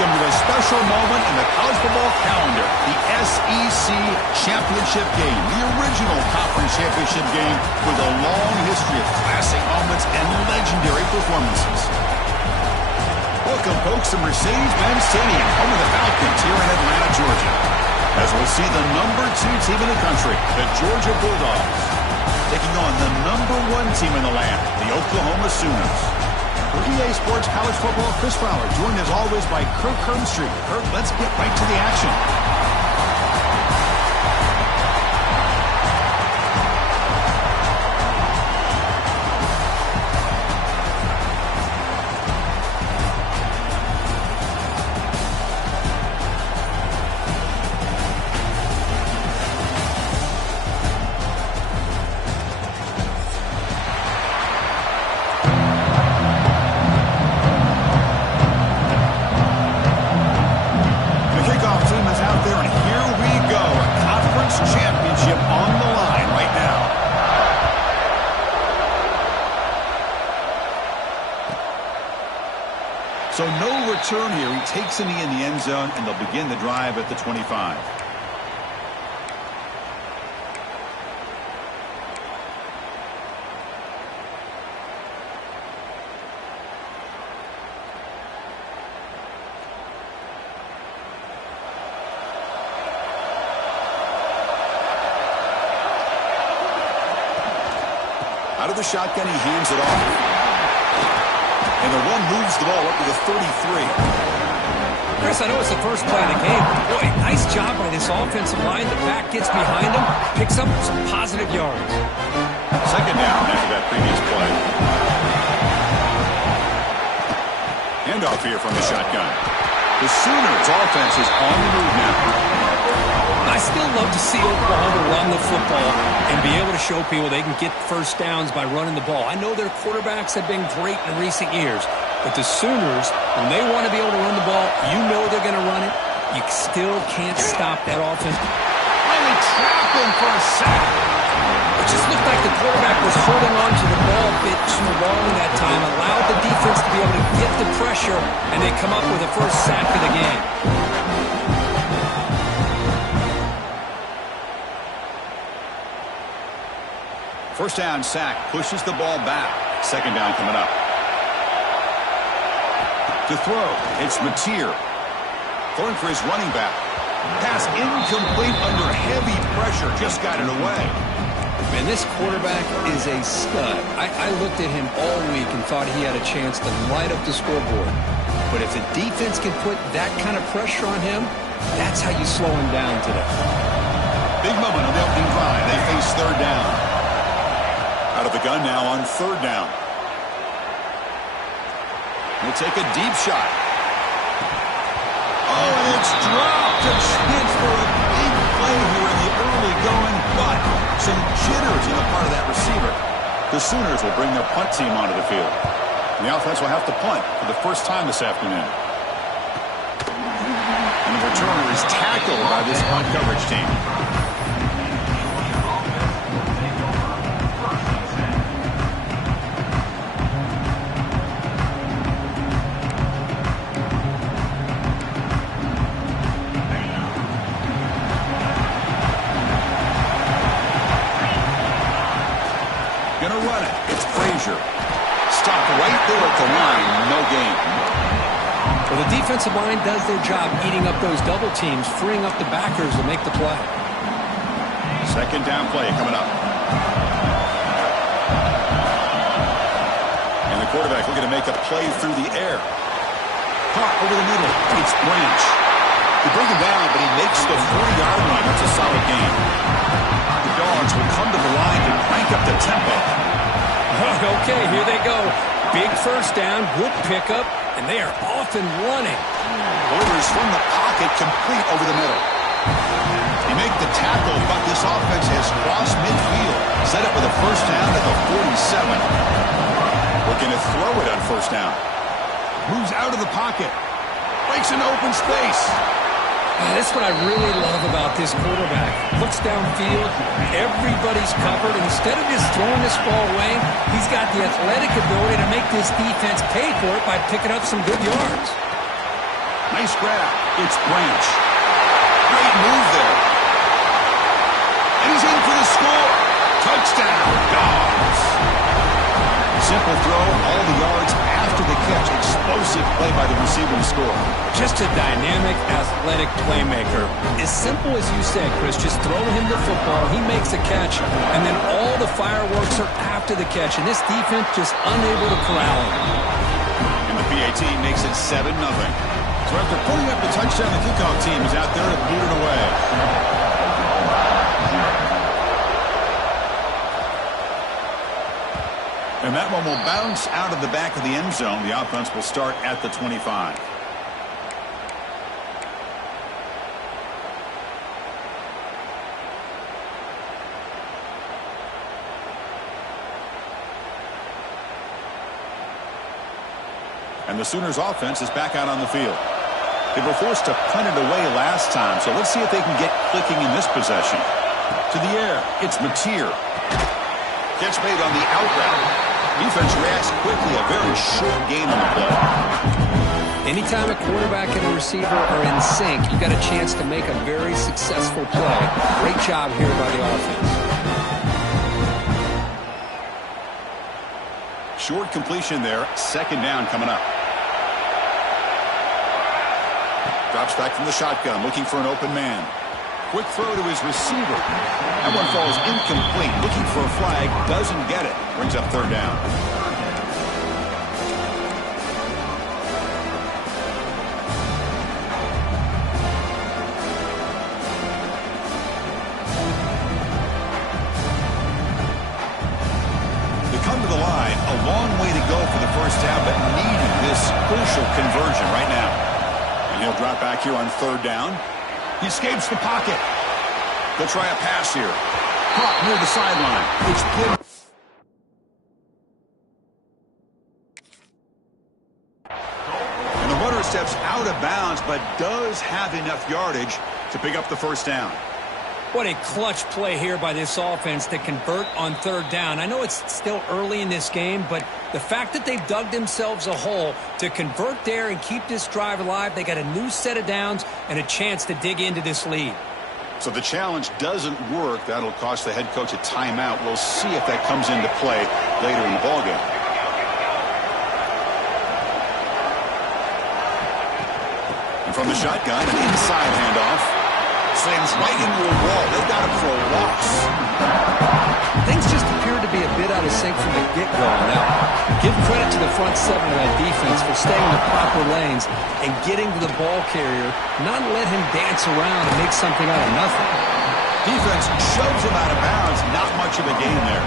welcome to a special moment in the college football calendar, the SEC Championship Game, the original conference championship game with a long history of classic moments and legendary performances. Welcome, folks, to Mercedes-Benz Stadium, home of the Falcons here in Atlanta, Georgia, as we'll see the #2 team in the country, the Georgia Bulldogs, taking on the #1 team in the land, the Oklahoma Sooners. For EA Sports College Football, Chris Fowler, joined as always by Kirk Herbstreit. Kirk, let's get right to the action. So no return here. He takes a knee in the end zone, and they'll begin the drive at the 25. Out of the shotgun, he hands it off. And the run moves the ball up to the 33. Chris, I know it's the first play of the game. Boy, nice job by this offensive line. The back gets behind him, picks up some positive yards. Second down after that previous play. Handoff here from the shotgun. The Sooners offense is on the move now. I still love to see Oklahoma run the football and be able to show people they can get first downs by running the ball. I know their quarterbacks have been great in recent years, but the Sooners, when they want to be able to run the ball, you know they're going to run it. You still can't stop that offense. Really trapped him for a sack. It just looked like the quarterback was holding on to the ball a bit too long that time, allowed the defense to be able to get the pressure, and they come up with the first sack of the game. First down sack, pushes the ball back. Second down coming up. To throw, it's Mateer. Throwing for his running back. Pass incomplete under heavy pressure. Just got it away. Man, this quarterback is a stud. I looked at him all week and thought he had a chance to light up the scoreboard. But if the defense can put that kind of pressure on him, that's how you slow him down today. Big moment on the opening drive. They face third down. Out of the gun now on third down. He'll take a deep shot. Oh, and it's dropped. A chance for a big play here in the early going, but some jitters on the part of that receiver. The Sooners will bring their punt team onto the field. And the offense will have to punt for the first time this afternoon. And the returner is tackled by this punt coverage team. Stop right there at the line, no gain. Well, the defensive line does their job eating up those double teams, freeing up the backers to make the play. Second down play coming up. And the quarterback looking to make a play through the air. Caught over the middle. It's Branch. They bring him down, but he makes the 40-yard line. That's a solid gain. The Dogs will come to the line to crank up the tempo. Okay, here they go. Big first down, good pickup, and they are off and running. Orders from the pocket, complete over the middle. They make the tackle, but this offense has crossed midfield. Set up with a first down at the 47. Looking to throw it on first down. Moves out of the pocket. Breaks into open space. That's what I really love about this quarterback. Looks downfield, everybody's covered. Instead of just throwing this ball away, he's got the athletic ability to make this defense pay for it by picking up some good yards. Nice grab. It's Branch. Great move there. And he's in for the score. Touchdown, Dogs. Simple throw, all the yards after the catch. Explosive play by the receiver to score. Just a dynamic, athletic playmaker. As simple as you said, Chris, just throw him the football, he makes the catch, and then all the fireworks are after the catch, and this defense just unable to corral him. And the PAT makes it 7-0. So after putting up the touchdown, the kickoff team is out there to boot it away. And that one will bounce out of the back of the end zone. The offense will start at the 25. And the Sooners offense is back out on the field. They were forced to punt it away last time, so let's see if they can get clicking in this possession. To the air, it's Mateer. Catch made on the out route. Defense reacts quickly, a very short gain on the play. Anytime a quarterback and a receiver are in sync, you've got a chance to make a very successful play. Great job here by the offense. Short completion there, second down coming up. Drops back from the shotgun, looking for an open man. Quick throw to his receiver. That one falls incomplete. Looking for a flag, doesn't get it. Brings up third down. They come to the line. A long way to go for the first down, but needing this crucial conversion right now. And he'll drop back here on third down. He escapes the pocket. They'll try a pass here. Caught near the sideline. It's good. And the runner steps out of bounds, but does have enough yardage to pick up the first down. What a clutch play here by this offense to convert on third down. I know it's still early in this game, but the fact that they've dug themselves a hole to convert there and keep this drive alive, they got a new set of downs and a chance to dig into this lead. So the challenge doesn't work. That'll cost the head coach a timeout. We'll see if that comes into play later in the ballgame. And from the shotgun, an inside handoff. Slams right into a wall. They got him for a loss. Things just appeared to be a bit out of sync from the get-go. Now, give credit to the front seven of that defense for staying in the proper lanes and getting to the ball carrier, not let him dance around and make something out of nothing. Defense shoves him out of bounds. Not much of a gain there.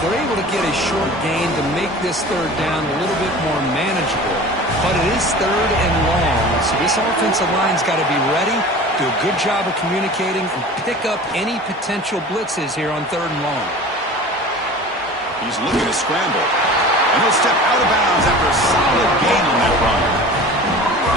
They're able to get a short gain to make this third down a little bit more manageable. But it is third and long, so this offensive line's got to be ready, do a good job of communicating, and pick up any potential blitzes here on third and long. He's looking to scramble. And he'll step out of bounds after a solid gain on that run.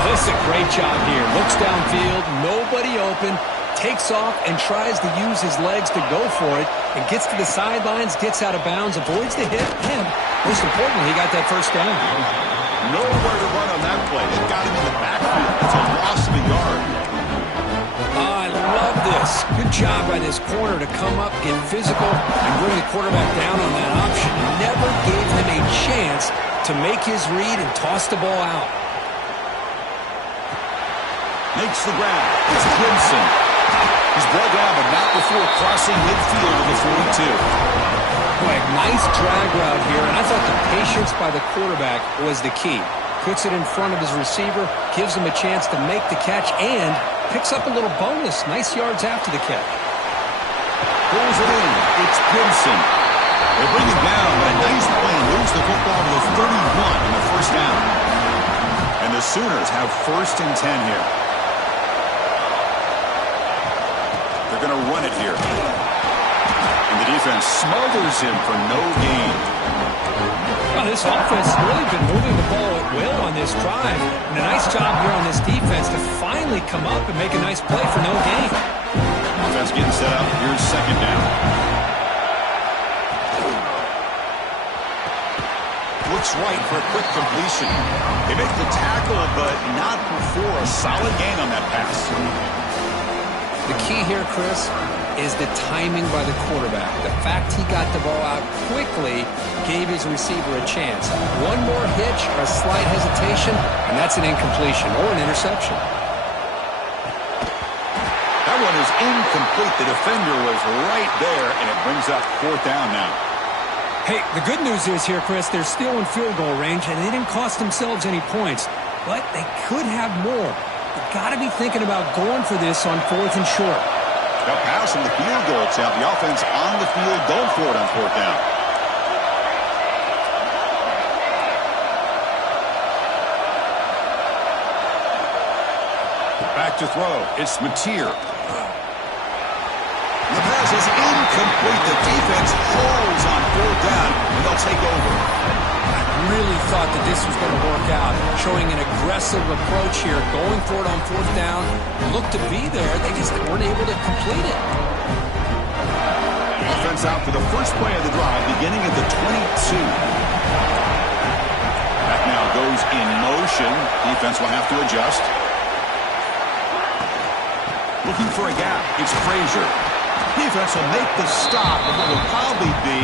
This is a great job here. Looks downfield, nobody open, takes off and tries to use his legs to go for it, and gets to the sidelines, gets out of bounds, avoids the hit, and most importantly, he got that first down. Nowhere to run on that play. It got him in the backfield. It's a loss of a yard. I love this. Good job by this corner to come up, get physical, and bring the quarterback down on that option. Never gave him a chance to make his read and toss the ball out. Makes the grab. It's Gibson. He's brought down, but not before crossing midfield of the 42. Boy, nice drag route here, and I thought the patience by the quarterback was the key. Puts it in front of his receiver, gives him a chance to make the catch, and picks up a little bonus. Nice yards after the catch. Pulls it in. It's Gibson. They bring him down, but a nice play moves the football to the 31 in the first down. And the Sooners have 1st and 10 here. They're going to run it here. And the defense smothers him for no gain. Well, this offense has really been moving the ball at will on this drive. And a nice job here on this defense to finally come up and make a nice play for no gain. Offense getting set up. Here's second down. looks right for a quick completion. They make the tackle, but not before a solid gain on that pass. The key here, Chris, is the timing by the quarterback. The fact he got the ball out quickly gave his receiver a chance. One more hitch or a slight hesitation, and that's an incompletion or an interception. That one is incomplete. The defender was right there, and it brings up 4th down now. Hey, the good news is here, Chris, they're still in field goal range, and they didn't cost themselves any points, but they could have more. You've got to be thinking about going for this on 4th and short. Now pass from the field goal attempt. The offense on the field going for it on 4th down. Back to throw. It's Mateer. The pass is incomplete. The defense holds on 4th down, and they'll take over. I really thought that this was going to work out, showing an aggressive approach here, going for it on 4th down. Looked to be there. They just weren't able to complete it. Offense out for the first play of the drive, beginning at the 22. Back now goes in motion. Defense will have to adjust. Looking for a gap. It's Frazier. Defense will make the stop of what will probably be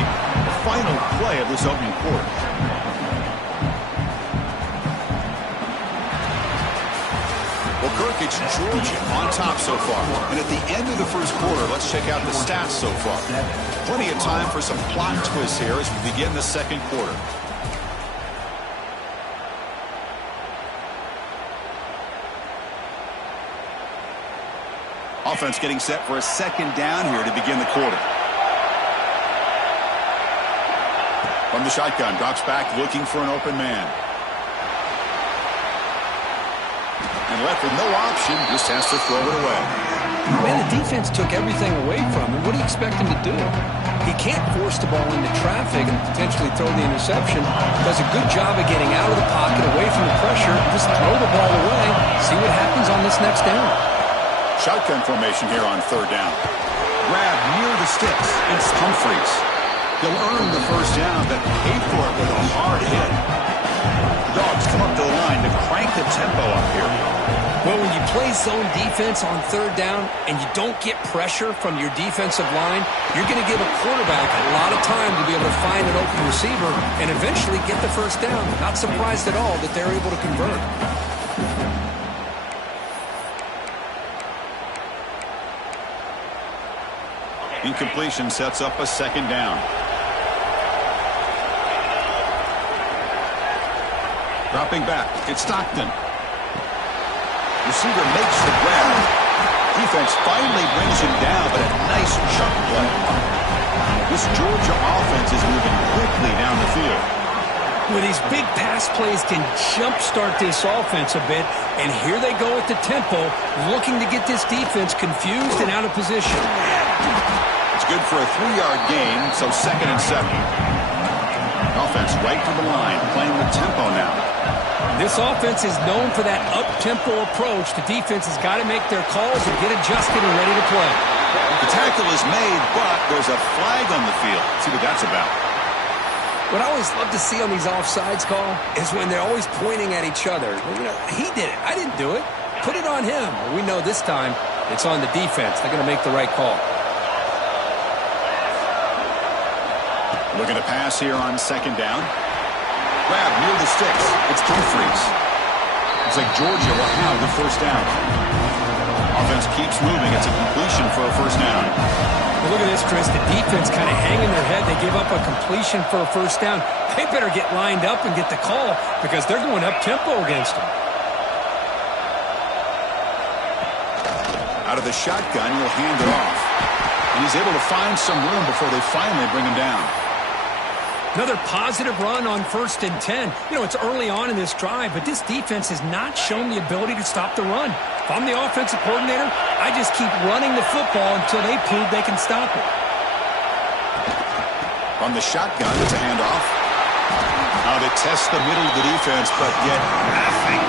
the final play of this opening quarter. Well, Kirk, it's Georgia on top so far. And at the end of the first quarter, let's check out the stats so far. Plenty of time for some plot twists here as we begin the second quarter. Offense getting set for a 2nd down here to begin the quarter. From the shotgun, drops back looking for an open man. And left with no option, just has to throw it away. Man, the defense took everything away from him. What do you expect him to do? He can't force the ball into traffic and potentially throw the interception. Does a good job of getting out of the pocket, away from the pressure, just throw the ball away, see what happens on this next down. Shotgun formation here on 3rd down. Grab near the sticks. It's Humphries. He'll earn the first down, but pay for it with a hard hit. The Dogs come up to the line to crank the tempo up here. Well, when you play zone defense on 3rd down and you don't get pressure from your defensive line, you're going to give a quarterback a lot of time to be able to find an open receiver and eventually get the first down. Not surprised at all that they're able to convert. Incompletion sets up a 2nd down. Dropping back, it's Stockton. Receiver makes the grab. Defense finally brings him down, but a nice chuck play. This Georgia offense is moving quickly down the field. Well, these big pass plays can jumpstart this offense a bit, and here they go at the tempo, looking to get this defense confused and out of position. It's good for a 3-yard gain, so 2nd and 7. Offense right to the line, playing the tempo now. This offense is known for that up-tempo approach. The defense has got to make their calls and get adjusted and ready to play. The tackle is made, but there's a flag on the field. Let's see what that's about. What I always love to see on these offsides call is when they're always pointing at each other. You know, he did it. I didn't do it. Put it on him. We know this time it's on the defense. They're going to make the right call. Looking to pass here on 2nd down. Grab near the sticks. It's Humphries. Looks like Georgia will have the first down. Offense keeps moving. It's a completion for a first down. Well, look at this, Chris. The defense kind of hanging their head. They give up a completion for a first down. They better get lined up and get the call because they're going up-tempo against them. Out of the shotgun, he'll hand it off. And he's able to find some room before they finally bring him down. Another positive run on 1st and 10. You know, it's early on in this drive, but this defense has not shown the ability to stop the run. If I'm the offensive coordinator, I just keep running the football until they prove they can stop it. On the shotgun, it's a handoff. Now they test the middle of the defense, but get nothing.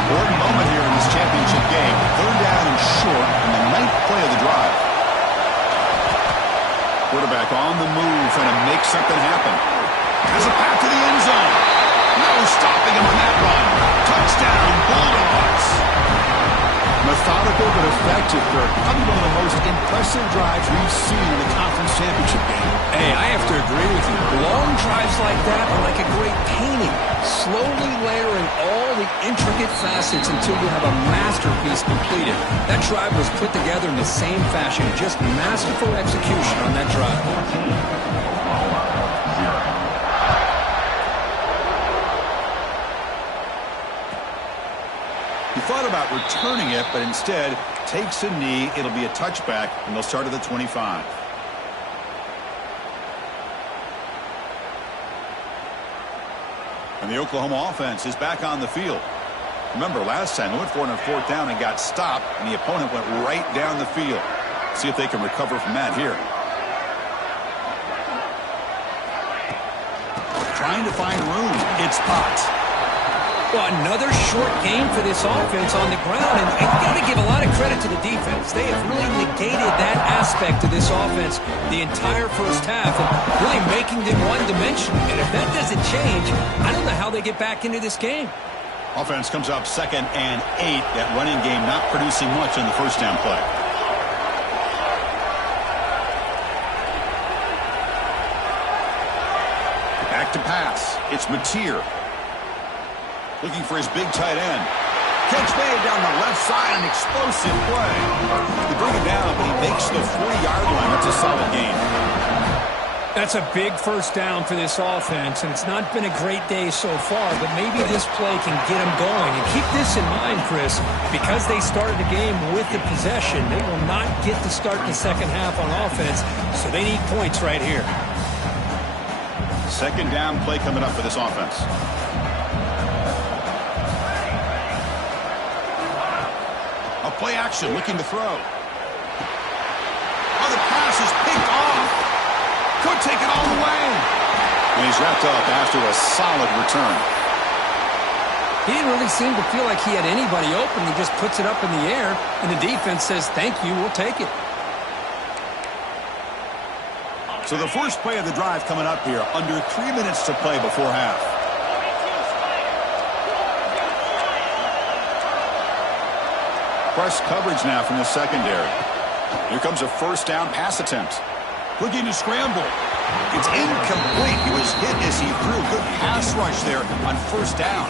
Important moment here in this championship game. 3rd down and short in the 9th play of the drive. Quarterback on the move, trying to make something happen. Has a path to the end zone. No stopping him on that run. Touchdown, Bulldogs. Methodical but effective, Kirk. Probably one of the most impressive drives we've seen in the conference championship game. Hey, I have to agree with you. Long drives like that are like a great painting. Slowly layering all the intricate facets until you have a masterpiece completed. That drive was put together in the same fashion. Just masterful execution on that drive. He thought about returning it, but instead takes a knee. It'll be a touchback, and they'll start at the 25. And the Oklahoma offense is back on the field. Remember, last time they went for it on fourth down and got stopped, and the opponent went right down the field. See if they can recover from that here. Trying to find room. It's Potts. Well, another short game for this offense on the ground, and you got to give a lot of credit to the defense. They have really negated that aspect of this offense the entire first half, and really making them one-dimensional. And if that doesn't change, I don't know how they get back into this game. Offense comes up 2nd and 8. That running game not producing much on the first down play. Back to pass. It's Mateer. Looking for his big tight end. Catch made down the left side, an explosive play. They bring him down, but he makes the 40-yard line. That's a solid gain. That's a big first down for this offense, and it's not been a great day so far, but maybe this play can get them going. And keep this in mind, Chris, because they started the game with the possession, they will not get to start the second half on offense, so they need points right here. Second down play coming up for this offense. Play action, looking to throw. Oh, the pass is picked off. Could take it all the way. And he's wrapped up after a solid return. He didn't really seem to feel like he had anybody open. He just puts it up in the air, and the defense says, thank you, we'll take it. So the first play of the drive coming up here, under 3 minutes to play before half. Press coverage now from the secondary. Here comes a first down pass attempt. Looking to scramble. It's incomplete. He was hit as he threw. Good pass rush there on first down.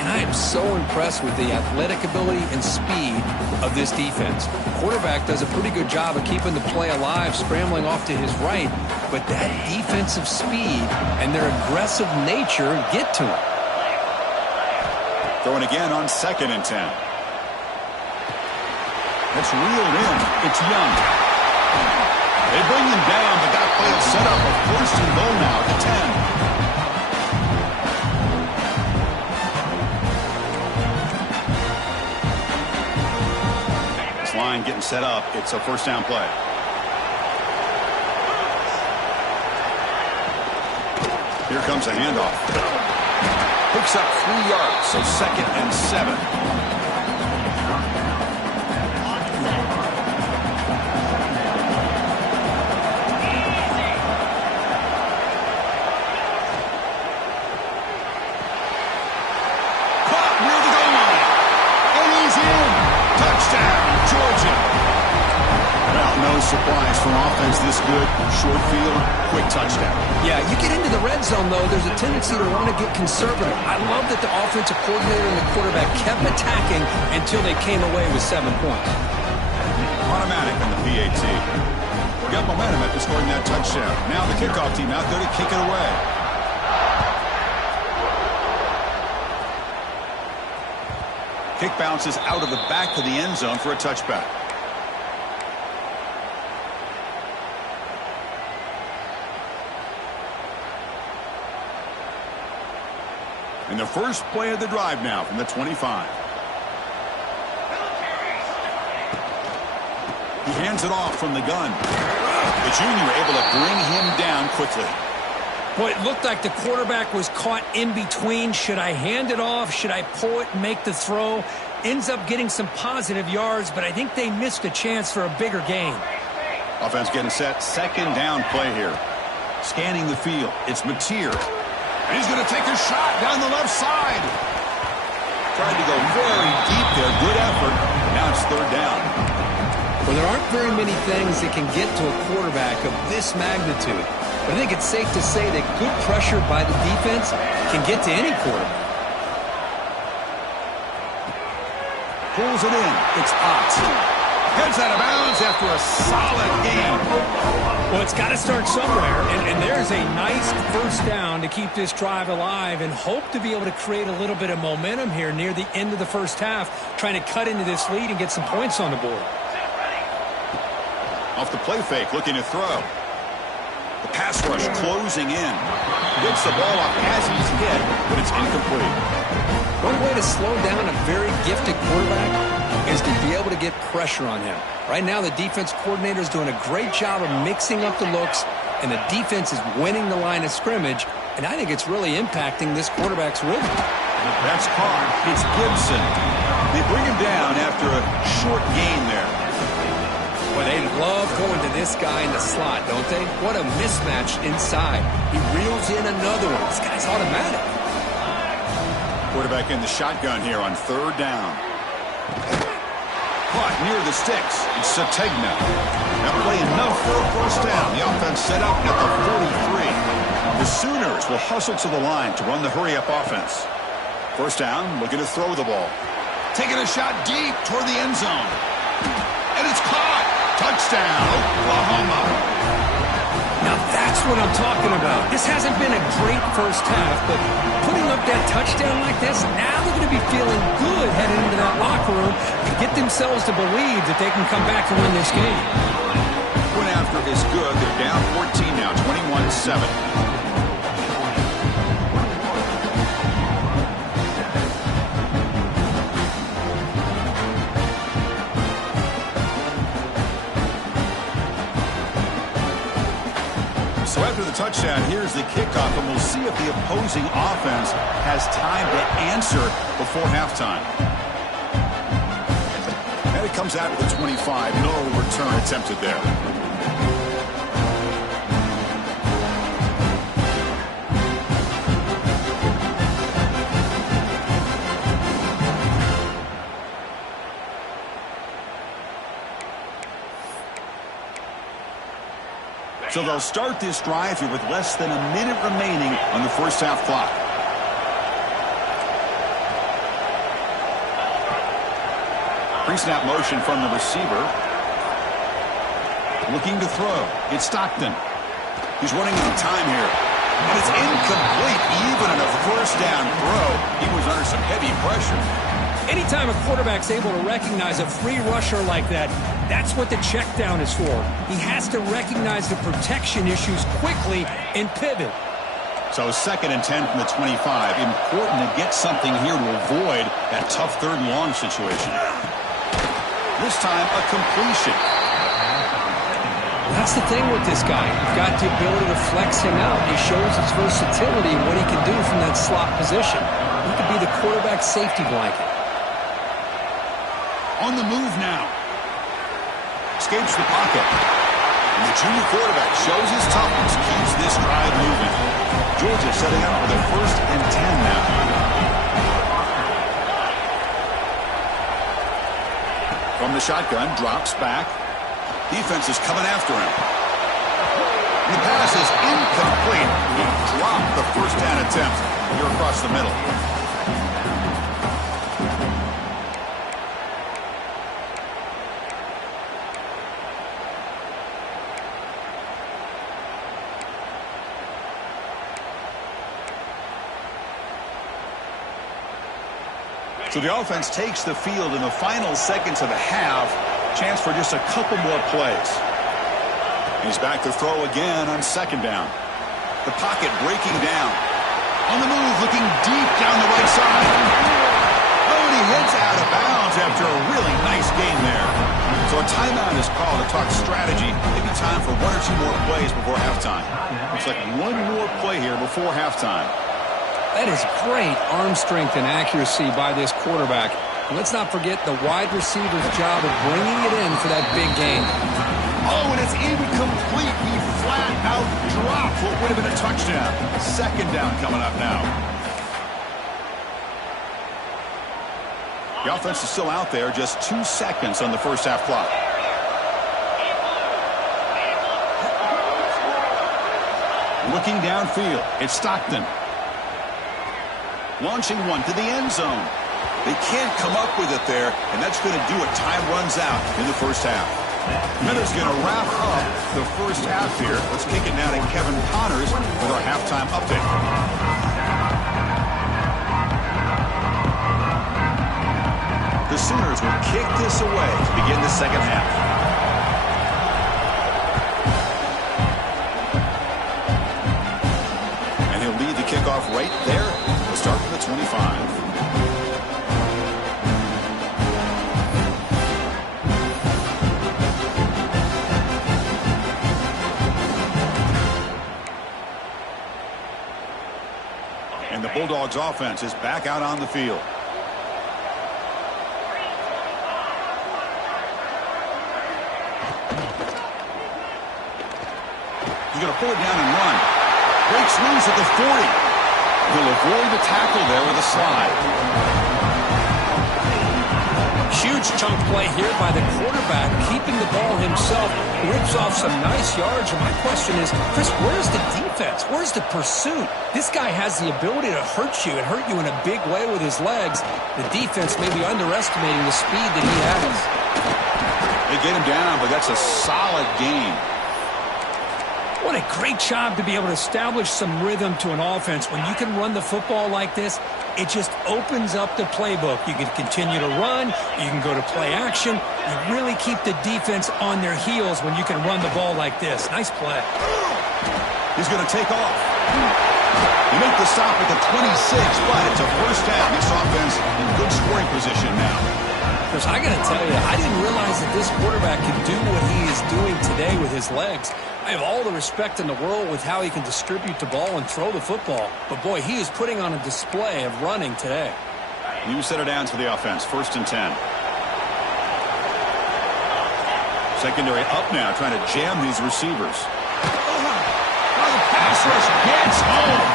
And I am so impressed with the athletic ability and speed of this defense. The quarterback does a pretty good job of keeping the play alive, scrambling off to his right. But that defensive speed and their aggressive nature get to him. Throwing again on 2nd and 10. It's reeled in. It's Young. They bring him down, but that play will set up a first and goal now at the 10. This line getting set up. It's a first down play. Here comes a handoff. Picks up 3 yards, so 2nd and 7. Supplies for offense this good. Short field, quick touchdown. Yeah, you get into the red zone, though, there's a tendency to want to get conservative. I love that the offensive coordinator and the quarterback kept attacking until they came away with 7 points. Automatic on the PAT. Got momentum after scoring that touchdown. Now the kickoff team out there to kick it away. Kick bounces out of the back of the end zone for a touchback. And the first play of the drive now from the 25. He hands it off from the gun. The junior able to bring him down quickly. Boy, it looked like the quarterback was caught in between. Should I hand it off? Should I pull it and make the throw? Ends up getting some positive yards, but I think they missed a chance for a bigger gain. Offense getting set. Second down play here. Scanning the field. It's Mateer. And he's going to take a shot down the left side. Tried to go very deep there. Good effort. Now it's third down. Well, there aren't very many things that can get to a quarterback of this magnitude. But I think it's safe to say that good pressure by the defense can get to any quarterback. Pulls it in. It's Ott. Heads out of bounds after a solid game. Well, it's got to start somewhere, and there's a nice first down to keep this drive alive and hope to be able to create a little bit of momentum here near the end of the first half, trying to cut into this lead and get some points on the board. Off the play fake, looking to throw. The pass rush closing in. Gets the ball up as he's hit, but it's incomplete. One way to slow down a very gifted quarterback is to be able to get pressure on him. Right now, the defense coordinator is doing a great job of mixing up the looks, and the defense is winning the line of scrimmage, and I think it's really impacting this quarterback's rhythm. That's caught. It's Gibson. They bring him down after a short gain there. Well, they love going to this guy in the slot, don't they? What a mismatch inside. He reels in another one. This guy's automatic. Quarterback in the shotgun here on third down. Caught near the sticks. It's Sategna. That play enough for a first down. The offense set up at the 43. The Sooners will hustle to the line to run the hurry-up offense. First down, looking to throw the ball. Taking a shot deep toward the end zone. And it's caught. Touchdown, Oklahoma. Now that's what I'm talking about. This hasn't been a great first half, but putting up that touchdown like this, now they're going to be feeling good heading into that locker room to get themselves to believe that they can come back and win this game. Went after is good. They're down 14 now, 21-7. So after the touchdown, here's the kickoff, and we'll see if the opposing offense has time to answer before halftime. And it comes out at the 25. No return attempted there. So they'll start this drive here with less than a minute remaining on the first half clock. Pre-snap motion from the receiver. Looking to throw. It's Stockton. He's running out of time here. And it's incomplete. Even on a first down throw, he was under some heavy pressure. Anytime a quarterback's able to recognize a free rusher like that, that's what the check down is for. He has to recognize the protection issues quickly and pivot. So 2nd and 10 from the 25. Important to get something here to avoid that tough third and long situation. This time, a completion. That's the thing with this guy. You've got the ability to flex him out. He shows his versatility and what he can do from that slot position. He could be the quarterback's safety blanket. On the move now. Escapes the pocket. And the junior quarterback shows his toughness, keeps this drive moving. Georgia setting up for the 1st and 10 now. From the shotgun, drops back. Defense is coming after him. And the pass is incomplete. He dropped the first down attempt here across the middle. So the offense takes the field in the final seconds of the half. Chance for just a couple more plays. He's back to throw again on 2nd down. The pocket breaking down. On the move, looking deep down the right side. Oh, and he hits out of bounds after a really nice game there. So a timeout is called to talk strategy. Maybe time for 1 or 2 more plays before halftime. Looks like 1 more play here before halftime. That is great arm strength and accuracy by this quarterback. And let's not forget the wide receiver's job of bringing it in for that big game. Oh, and it's incomplete. He flat out dropped what would have been a touchdown. Second down coming up now. The offense is still out there. Just 2 seconds on the first half clock. Looking downfield, it's Stockton. Launching one to the end zone. They can't come up with it there, and that's going to do it. Time runs out in the first half. Miller's going to wrap up the first half here. Let's kick it now to Kevin Connors with our halftime update. The Sooners will kick this away to begin the second half. Kickoff right there. We'll start from the 25. And the Bulldogs offense is back out on the field. He's going to pull it down and run. Breaks loose at the 40. He'll avoid the tackle there with a slide. Huge chunk play here by the quarterback, keeping the ball himself, rips off some nice yards. And my question is, Chris, where's the defense? Where's the pursuit? This guy has the ability to hurt you and hurt you in a big way with his legs. The defense may be underestimating the speed that he has. They get him down, but that's a solid game. What a great job to be able to establish some rhythm to an offense. When you can run the football like this, it just opens up the playbook. You can continue to run. You can go to play action. You really keep the defense on their heels when you can run the ball like this. Nice play. He's going to take off. He made the stop at the 26, but it's a first down. This offense in good scoring position now. Chris, I got to tell you, I didn't realize that this quarterback can do what he is doing today with his legs. I have all the respect in the world with how he can distribute the ball and throw the football. But, boy, he is putting on a display of running today. New set of downs for the offense. 1st and 10. Secondary up now, trying to jam these receivers. Oh, the pass rush gets home.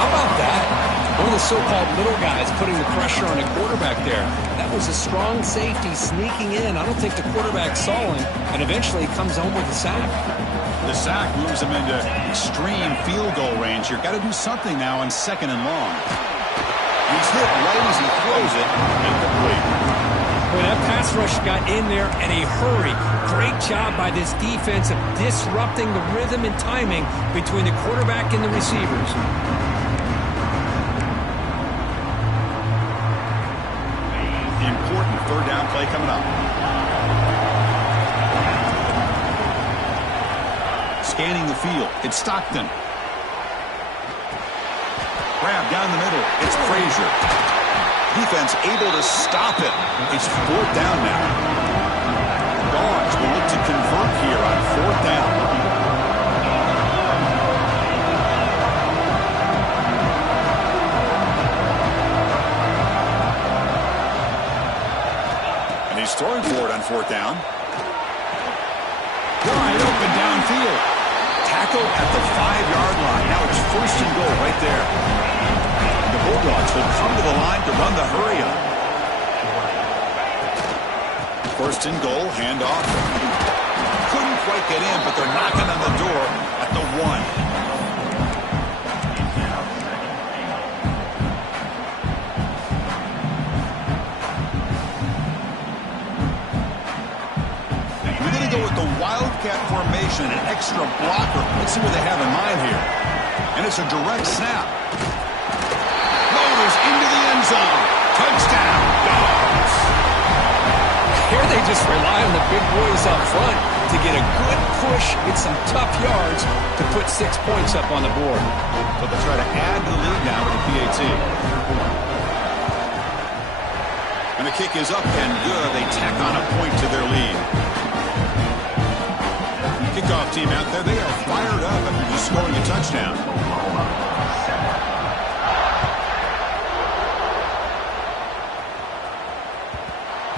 How about that? One of the so-called little guys putting the pressure on a quarterback there. That was a strong safety sneaking in. I don't think the quarterback saw him, and eventually comes home with a sack. The sack moves him into extreme field goal range. You've got to do something now on 2nd and long. He's hit right as he throws it. Incomplete. Well, that pass rush got in there in a hurry. Great job by this defense of disrupting the rhythm and timing between the quarterback and the receivers. Important 3rd down play coming up. Scanning the field. It's Stockton. Grab down the middle. It's Frazier. Defense able to stop it. It's 4th down now. Dogs will look to convert here on 4th down. He's throwing for it on 4th down. Wide open downfield. Tackle at the 5-yard line. Now it's 1st and goal right there. The Bulldogs will come to the line to run the hurry up. 1st and goal, handoff. Couldn't quite get in, but they're knocking on the door at the 1. Wildcat formation, an extra blocker. Let's see what they have in mind here. And it's a direct snap. Loaders into the end zone. Touchdown, Dogs. Here they just rely on the big boys up front to get a good push, get some tough yards to put 6 points up on the board. So they'll try to add to the lead now with the PAT. And the kick is up and good. They tack on a point to their lead. Kickoff team out there, they are fired up after just scoring a touchdown.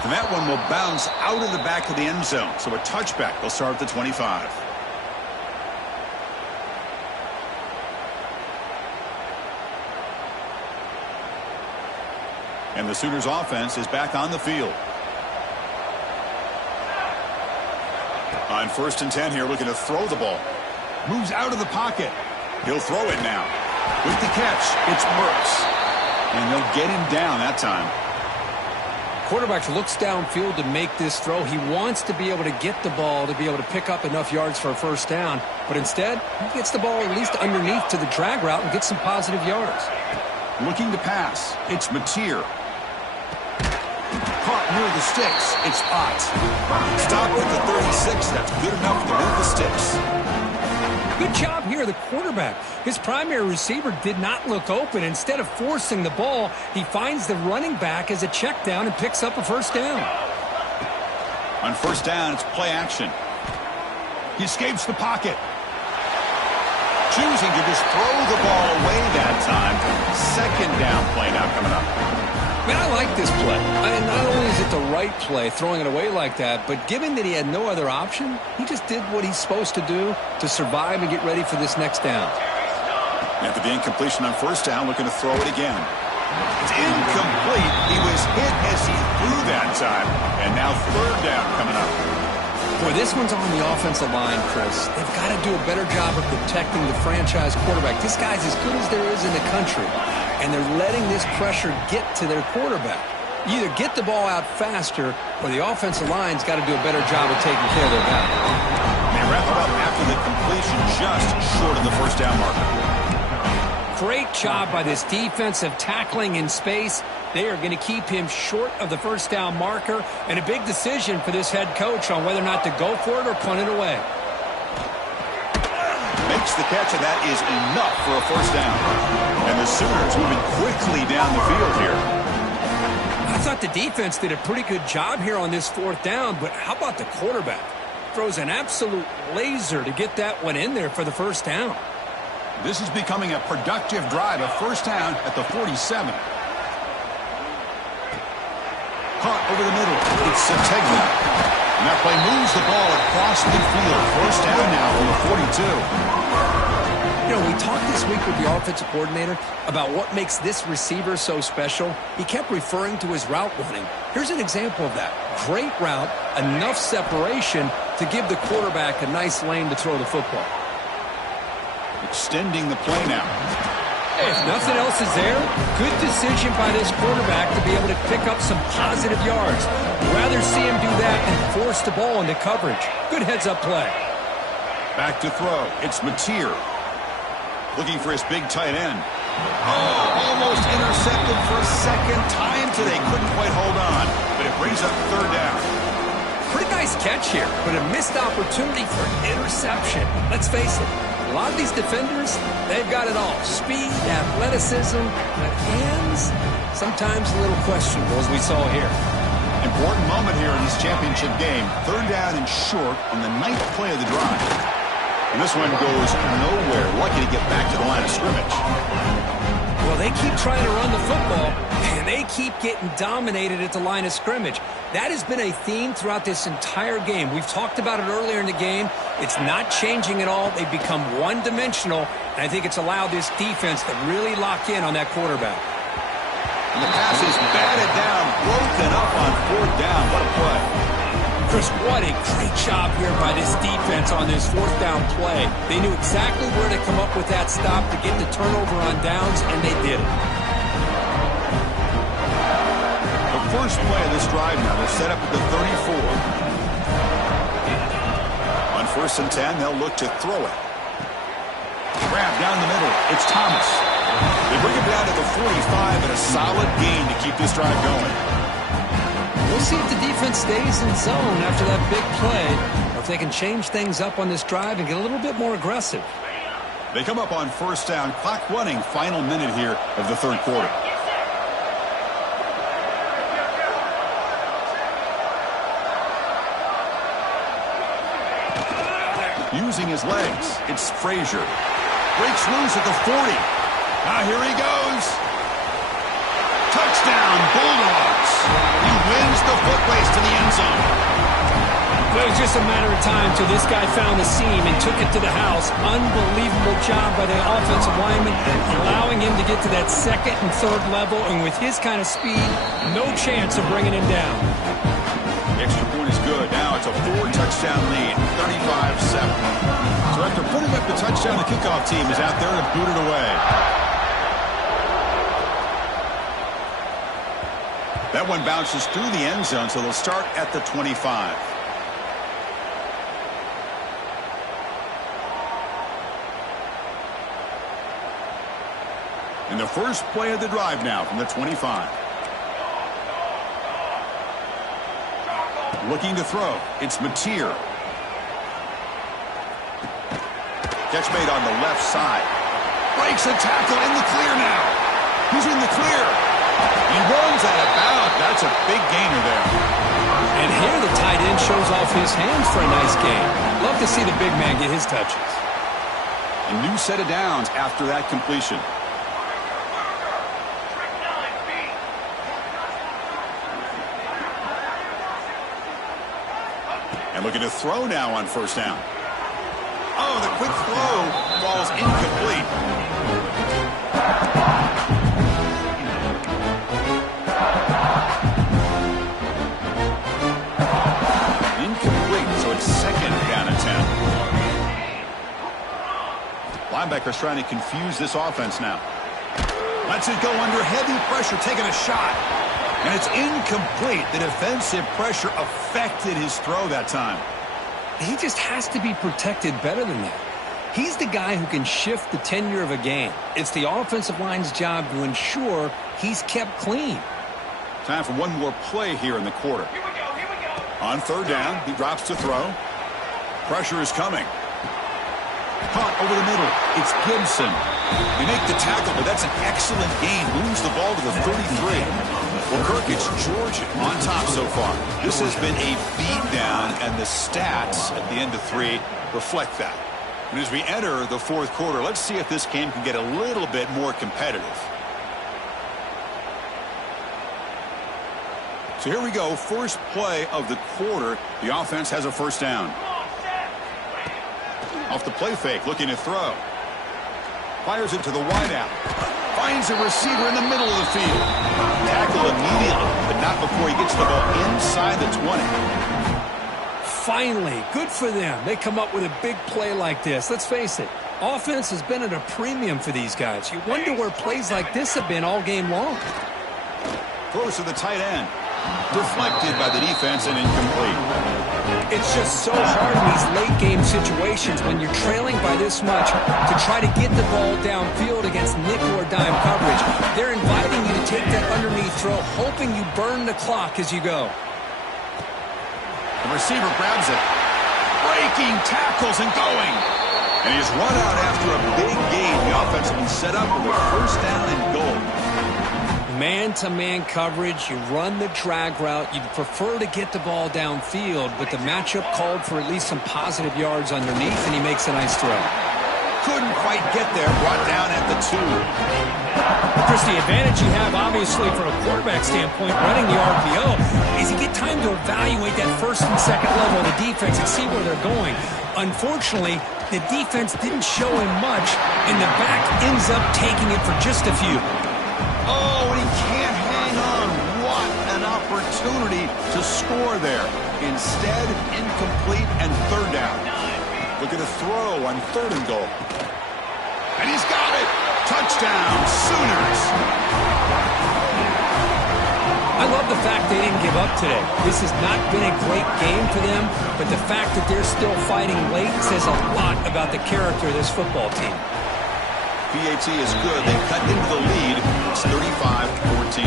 And that one will bounce out of the back of the end zone. So a touchback. They'll start at the 25. And the Sooners offense is back on the field. On 1st and 10 here, looking to throw the ball. Moves out of the pocket. He'll throw it now. With the catch, it's Burks. And they'll get him down that time. Quarterback looks downfield to make this throw. He wants to be able to get the ball to be able to pick up enough yards for a first down. But instead, he gets the ball at least underneath to the drag route and gets some positive yards. Looking to pass. It's Mateer. Caught near the sticks. It's Ott. Stopped at the 36. That's good enough to move the sticks. Good job here, the quarterback. His primary receiver did not look open. Instead of forcing the ball, he finds the running back as a check down and picks up a first down. On 1st down, it's play action. He escapes the pocket. Choosing to just throw the ball away that time. 2nd down play now coming up. Man, I like this play. Not only is it the right play, throwing it away like that, but given that he had no other option, he just did what he's supposed to do to survive and get ready for this next down. After the incompletion on 1st down, looking to throw it again. It's incomplete. He was hit as he threw that time. And now 3rd down coming up. Boy, this one's on the offensive line, Chris. They've got to do a better job of protecting the franchise quarterback. This guy's as good as there is in the country. And they're letting this pressure get to their quarterback. You either get the ball out faster, or the offensive line's got to do a better job of taking care of their guy. They wrap it up after the completion, just short of the 1st down marker. Great job by this defensive tackling in space. They are going to keep him short of the 1st down marker, and a big decision for this head coach on whether or not to go for it or punt it away. Makes the catch, and that is enough for a 1st down. And the Sooners moving quickly down the field here. I thought the defense did a pretty good job here on this 4th down, but how about the quarterback? Throws an absolute laser to get that one in there for the 1st down. This is becoming a productive drive, a 1st down at the 47. Caught over the middle. It's Sategna. And that play moves the ball across midfield. 1st down now from the 42. You know, we talked this week with the offensive coordinator about what makes this receiver so special. He kept referring to his route running. Here's an example of that. Great route, enough separation to give the quarterback a nice lane to throw the football. Extending the play now. If nothing else is there, good decision by this quarterback to be able to pick up some positive yards. Rather see him do that than force the ball into coverage. Good heads-up play. Back to throw. It's Mateer. Looking for his big tight end. Oh, almost intercepted for a 2nd time today. Couldn't quite hold on, but it brings up 3rd down. Pretty nice catch here, but a missed opportunity for interception. Let's face it, a lot of these defenders, they've got it all. Speed, athleticism, but hands, sometimes a little questionable, as we saw here. Important moment here in this championship game. 3rd down and short on the 9th play of the drive. And this one goes nowhere. Lucky to get back to the line of scrimmage. Well, they keep trying to run the football, and they keep getting dominated at the line of scrimmage. That has been a theme throughout this entire game. We've talked about it earlier in the game. It's not changing at all. They've become one-dimensional, and I think it's allowed this defense to really lock in on that quarterback. And the pass is batted down, broken up on 4th down. What a play. Chris, what a great job here by this defense on this 4th down play. They knew exactly where to come up with that stop to get the turnover on downs, and they did it. The first play of this drive now, they're set up at the 34. On 1st and 10, they'll look to throw it. Grab down the middle. It's Thomas. They bring him down to the 45 and a solid gain to keep this drive going. We'll see if the defense stays in zone after that big play, or if they can change things up on this drive and get a little bit more aggressive. They come up on 1st down, clock running, final minute here of the 3rd quarter. Using his legs, it's Frazier. Breaks loose at the 40. Now here he goes. Touchdown, Bulldogs. He wins the foot race Well, it was just a matter of time till this guy found the seam and took it to the house. Unbelievable job by the offensive lineman, allowing him to get to that second and third level, and with his kind of speed, no chance of bringing him down. The extra point is good. Now it's a 4-touchdown lead, 35-7. So after putting up the touchdown, the kickoff team is out there to boot it away. That one bounces through the end zone, so they'll start at the 25. And the first play of the drive now from the 25. Looking to throw. It's Mateer. Catch made on the left side. Breaks a tackle in the clear now. He's in the clear. He runs out of bounds. That's a big gainer there. And here the tight end shows off his hands for a nice gain. Love to see the big man get his touches. A new set of downs after that completion. And looking to throw now on first down. Oh, the quick throw falls incomplete. Incomplete, so it's second down and 10. Linebackers trying to confuse this offense now. Lets it go under heavy pressure, taking a shot. And it's incomplete. The defensive pressure affected his throw that time. He just has to be protected better than that. He's the guy who can shift the tenure of a game. It's the offensive line's job to ensure he's kept clean. Time for one more play here in the quarter. Here we go. On third down, he drops to throw. Pressure is coming. Caught over the middle. It's Gibson. They make the tackle, but that's an excellent gain. Moves the ball to the 33. Well, Kirk, it's Georgia on top so far. This has been a beatdown, and the stats at the end of 3 reflect that. And as we enter the fourth quarter, let's see if this game can get a little bit more competitive. So here we go, first play of the quarter. The offense has a first down. Off the play fake, looking to throw. Fires it to the wideout. Finds a receiver in the middle of the field. Tackle immediately, but not before he gets the ball inside the 20. Finally, good for them. They come up with a big play like this. Let's face it, offense has been at a premium for these guys. You wonder where plays like this have been all game long. Throws to the tight end. Deflected by the defense and incomplete. It's just so hard in these late game situations when you're trailing by this much to try to get the ball downfield against nickel or dime coverage. They're inviting you to take that underneath throw, hoping you burn the clock as you go. The receiver grabs it. Breaking tackles and going. And he's run out after a big gain. The offense has been set up with a first down and goal. Man-to-man coverage, you run the drag route. You'd prefer to get the ball downfield, but the matchup called for at least some positive yards underneath, and he makes a nice throw. Couldn't quite get there, brought down at the 2. Chris, the advantage you have, obviously, from a quarterback standpoint, running the RPO, is you get time to evaluate that first and second level of the defense and see where they're going. Unfortunately, the defense didn't show him much, and the back ends up taking it for just a few. Oh, and he can't hang on. What an opportunity to score there. Instead, incomplete and third down. Looking to throw on third and goal. And he's got it. Touchdown, Sooners. I love the fact they didn't give up today. This has not been a great game for them, but the fact that they're still fighting late says a lot about the character of this football team. PAT is good. They cut into the lead. It's 35-14.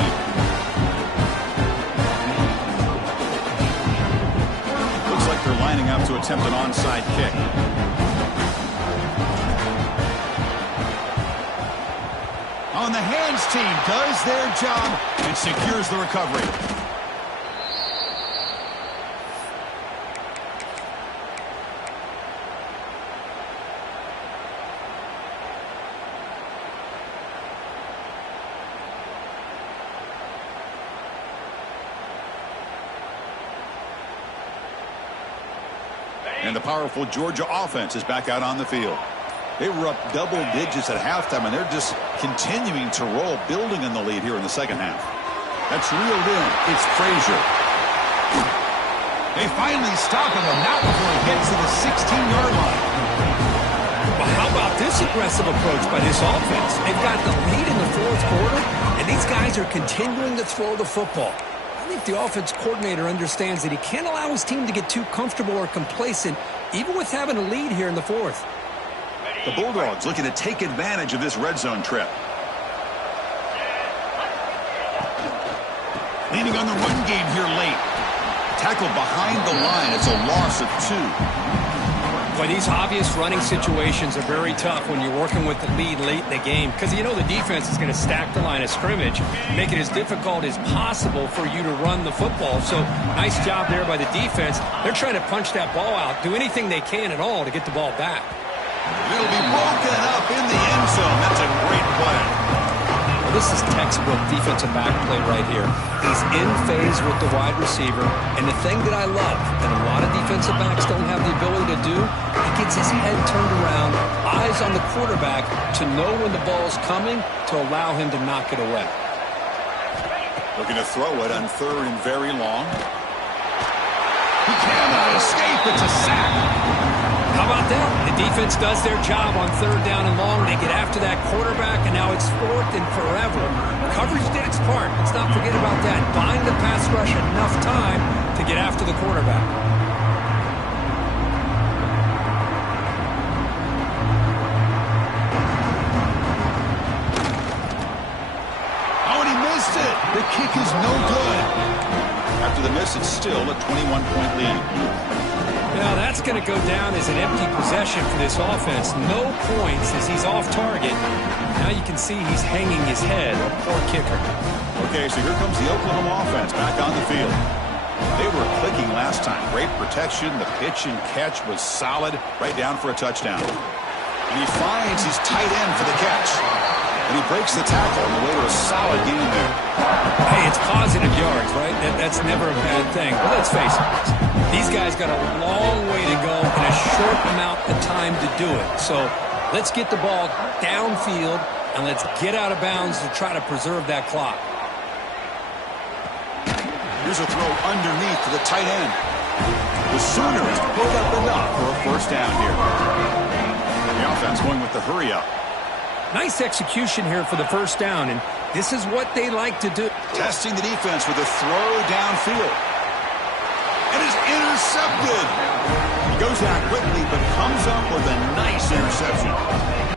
Looks like they're lining up to attempt an onside kick. On the hands team does their job and secures the recovery. And the powerful Georgia offense is back out on the field. They were up double digits at halftime, and they're just continuing to roll, building on the lead here in the second half. That's reeled in. It's Frazier. They finally stop him, and not before he gets to the 16-yard line. Well, how about this aggressive approach by this offense? They've got the lead in the fourth quarter, and these guys are continuing to throw the football. I think the offense coordinator understands that he can't allow his team to get too comfortable or complacent, even with having a lead here in the fourth. The Bulldogs looking to take advantage of this red zone trip. Leaning on the run game here late. Tackled behind the line. It's a loss of 2. Boy, these obvious running situations are very tough when you're working with the lead late in the game, because you know the defense is going to stack the line of scrimmage, make it as difficult as possible for you to run the football. So nice job there by the defense. They're trying to punch that ball out, do anything they can at all to get the ball back. It'll be broken up in the end zone. That's a great play. Well, this is textbook defensive back play right here. He's in phase with the wide receiver. And the thing that I love, that a lot of defensive backs don't have the ability to do, he gets his head turned around, eyes on the quarterback to know when the ball's coming to allow him to knock it away. Looking to throw it on third and very long. He cannot escape. It's a sack. How about that? The defense does their job on third down and long. They get after that quarterback, and now it's fourth and forever. Coverage did its part. Let's not forget about that. Bind the pass rush enough time to get after the quarterback. Oh, and he missed it. The kick is no good. After the miss, it's still a 21-point lead. Now that's going to go down as an empty possession for this offense. No points as he's off target. Now you can see he's hanging his head. Poor kicker. Okay, so here comes the Oklahoma offense back on the field. They were clicking last time. Great protection. The pitch and catch was solid. Right down for a touchdown. And he finds his tight end for the catch. And he breaks the tackle on the way to a solid game there. Hey, it's positive yards, right? That's never a bad thing. But let's face it. These guys got a long way to go in a short amount of time to do it. So let's get the ball downfield and let's get out of bounds to try to preserve that clock. Here's a throw underneath to the tight end. The Sooners pick up enough for a first down here. The offense going with the hurry up. Nice execution here for the first down, and this is what they like to do. Testing the defense with a throw downfield. And is intercepted. He goes down quickly, but comes up with a nice interception.